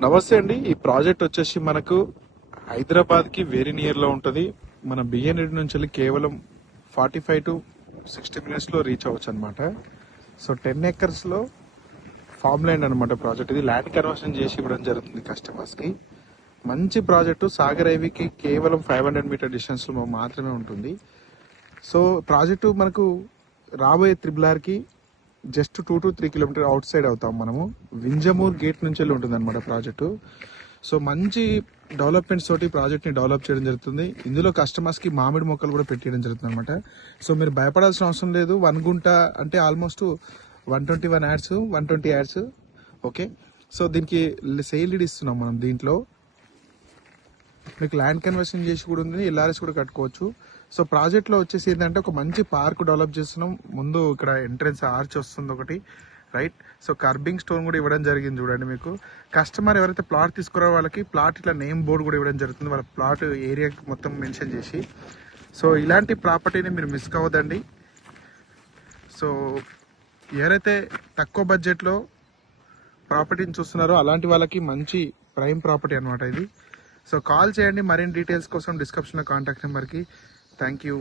నమస్తే అండి. ఈ ప్రాజెక్ట్ వచ్చేసి మనకు హైదరాబాద్ కి వెరీ నియర్ లో ఉంటది. మన బిఎన్ రెడ్డి నుంచి వెళ్ళి కేవలం 45 to 60 minutes లో రీచ్ అవ్వచ్చు అనమాట. సో 10 acres లో ఫార్మ్ ల్యాండ్ అనమాట ప్రాజెక్ట్. ఇది ల్యాండ్ కన్వర్షన్ చేసి ఇవ్వడం జరుగుతుంది కస్టమర్స్ కి. మంచి ప్రాజెక్టు. సాగర్ హైవేకి కేవలం 500 meter డిస్టెన్స్ లో మాత్రమే ఉంటుంది. సో ప్రాజెక్టు మనకు రాబోయే త్రిబుల్ కి just 2 to 3 kilometers out side అవుతాం మనము. వింజమూర్ గేట్ నుంచి వెళ్ళి ఉంటుంది అనమాట ప్రాజెక్టు. సో మంచి డెవలప్మెంట్స్ తోటి ప్రాజెక్ట్ ని డెవలప్ చేయడం జరుగుతుంది. ఇందులో కస్టమర్స్ కి మామిడి మొక్కలు కూడా పెట్టడం జరుగుతుంది అనమాట. సో మీరు భయపడాల్సిన అవసరం లేదు. 1 గుంట అంటే almost 121 ads, 120 ads. Okay, so దీనికి సేల్ డీడ్ ఇస్తున్నాం మనం. దీంట్లో మీకు ల్యాండ్ కన్వర్షన్ చేసి కూడా ఉంది, ఎల్ఆర్ఎస్ కూడా కట్టుకోవచ్చు. సో ప్రాజెక్ట్ లో వచ్చేసి ఏంటంటే ఒక మంచి పార్క్ డెవలప్ చేస్తున్నాం. ముందు ఇక్కడ ఎంట్రన్స్ ఆర్చ్ వస్తుంది ఒకటి, రైట్. సో కర్బింగ్ స్టోన్ కూడా ఇవ్వడం జరిగింది చూడండి. మీకు కస్టమర్ ఎవరైతే ప్లాట్ తీసుకురారో వాళ్ళకి ప్లాట్ ఇట్లా నేమ్ బోర్డు కూడా ఇవ్వడం జరుగుతుంది, వాళ్ళ ప్లాట్ ఏరియా మొత్తం మెన్షన్ చేసి. సో ఇలాంటి ప్రాపర్టీని మీరు మిస్ కావద్దండి. సో ఎవరైతే తక్కువ బడ్జెట్లో ప్రాపర్టీని చూస్తున్నారో అలాంటి వాళ్ళకి మంచి ప్రైమ్ ప్రాపర్టీ అనమాట ఇది. సో కాల్ చేయండి మరిన్ని డీటెయిల్స్ కోసం డిస్క్రిప్షన్లో కాంటాక్ట్ నెంబర్కి. Thank you.